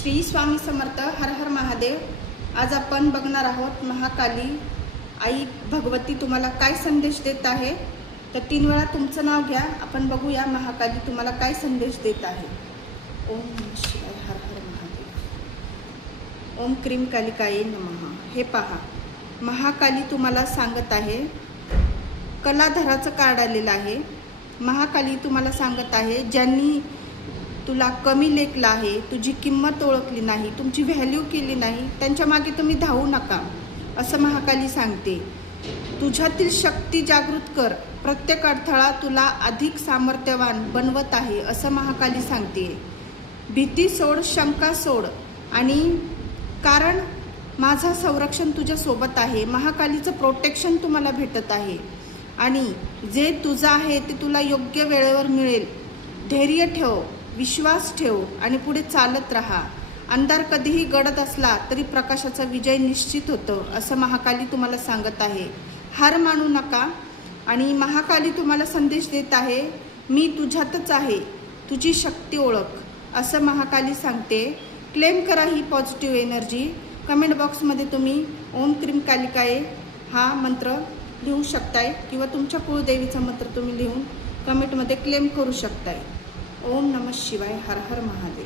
श्री स्वामी समर्थ. हर हर महादेव. आज आपण बघणार आहोत महाकाली आई भगवती तुम्हाला काय संदेश देत आहे. तर 3 वेळा तुमचं नाव घ्या. आपण बघूया महाकाली तुम्हाला काय संदेश देत आहे. ओम नमः शिवाय. हर हर महादेव. ओम क्रीम कालिकाये नमः. हे पहा, महाकाली तुम्हाला सांगत आहे, कलाधराचं कार्ड आलेलं आहे. महाकाली तुम्हाला सांगत आहे, ज्यांनी तुला कमी लेखलं आहे, तुझी किंमत ओळखली नाही, तुमची व्हॅल्यू केली नाही, त्यांच्या मागे तुम्ही धावू नका असं महाकाली सांगते. तुझ्यातील शक्ती जागृत कर. प्रत्येक अडथळा तुला अधिक सामर्थ्यवान बनवत आहे असं महाकाली सांगते. भीती सोड, शंका सोड, आणि कारण माझं संरक्षण तुझ्या सोबत आहे. महाकालीचं प्रोटेक्शन तुम्हाला भेटत आहे आणि जे तुझं आहे ते तुला योग्य वेळेवर मिळेल. धैर्य ठेव, विश्वास ठेव आणि पुढे चालत राहा. अंधार कधीही गडद असला तरी प्रकाशाचा विजय निश्चित होतो असं महाकाली तुम्हाला सांगत आहे. हार मानू नका. आणि महाकाली तुम्हाला संदेश देत आहे, मी तुझ्यातच आहे, तुझी शक्ती ओळख असं महाकाली सांगते. क्लेम करा ही पॉझिटिव्ह एनर्जी. कमेंट बॉक्समध्ये तुम्ही ओम क्रीम कालिकाये हा मंत्र लिहू शकताय किंवा तुमच्या कुळदेवीचा मंत्र तुम्ही लिहून कमेंटमध्ये क्लेम करू शकताय. ओम नमः शिवाय. हर हर महादेव.